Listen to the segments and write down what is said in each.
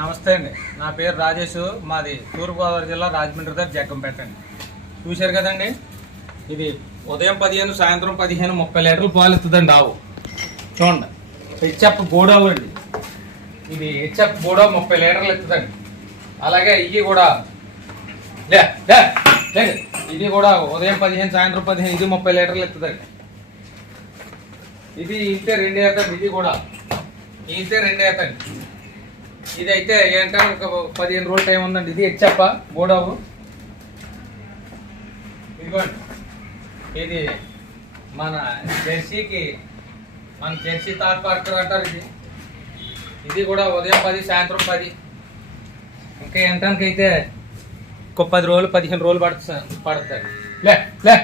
నమస్తే అండి. నా పేరు రాజేష్. మాది తూర్పుగోదావరి జిల్లా రాజమండ్రి దగ్గర జగ్గంపేట అండి. చూశారు కదండి? ఇది ఉదయం పదిహేను సాయంత్రం పదిహేను ముప్పై లీటర్లు పాలు ఇస్తుందండి ఆవు. చూడండి. హెచ్ఎఫ్ గోడావు అండి. ఇది హెచ్ఎఫ్ గోడావు ముప్పై లీటర్లు ఇస్తుందండి. అలాగే ఇవి కూడా లే ఇది కూడా ఉదయం పదిహేను సాయంత్రం పదిహేను ఇది ముప్పై లీటర్లు ఇస్తుందండి. ఇది ఇంతే రెండు అవుతుంది ఇది కూడా. ఇంతే రెండు అవుతుంది ఇది అయితే ఏంటంటే ఒక పదిహేను రోజులు టైం ఉందండి. ఇది హెచ్చప్ప బోడావు ఇదిగోండి. ఇది మన జెర్సీకి మన జెర్సీ థాట్ పార్కర్ అంటారు ఇది. ఇది కూడా ఉదయం పది సాయంత్రం పది. ఇంకా ఏంటానికి అయితే ఇంకో పది రోజులు పదిహేను రోజులు పడుతుంది పడుతుంది. లే లే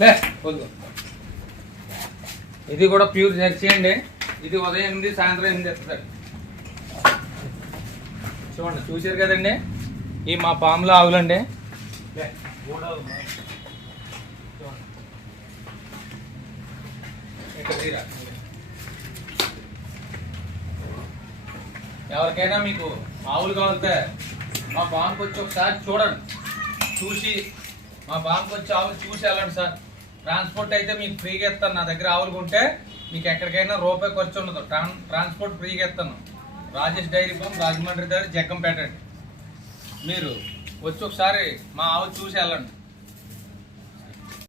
లే వద్దు. ఇది కూడా ప్యూర్ జెర్సీ అండి. ఇది ఉదయం ఎనిమిది సాయంత్రం ఎనిమిది ఎత్తుంది చూడండి చూసారు కదండి? ఈ మా పాముల ఆవులండి. చూడండి. ఎవరికైనా మీకు ఆవులు కావాలితే మా బాంకు వచ్చి ఒకసారి చూడండి. చూసి మా బాంకు వచ్చి ఆవులు చూసి వెళ్ళండి సార్. ట్రాన్స్పోర్ట్ అయితే మీకు ఫ్రీగా ఇస్తాను. నా దగ్గర ఆవులు ఉంటే మీకు ఎక్కడికైనా రూపాయి ఖర్చు ఉండదు. ట్రాన్ ట్రాన్స్పోర్ట్ ఫ్రీగా ఇస్తాను. రాజేష్ డైరీ ఫామ్ రాజమండ్రి దగ్గర జగ్గంపేట మీరు వచ్చి ఒకసారి మా ఆవు చూసి వెళ్ళండి.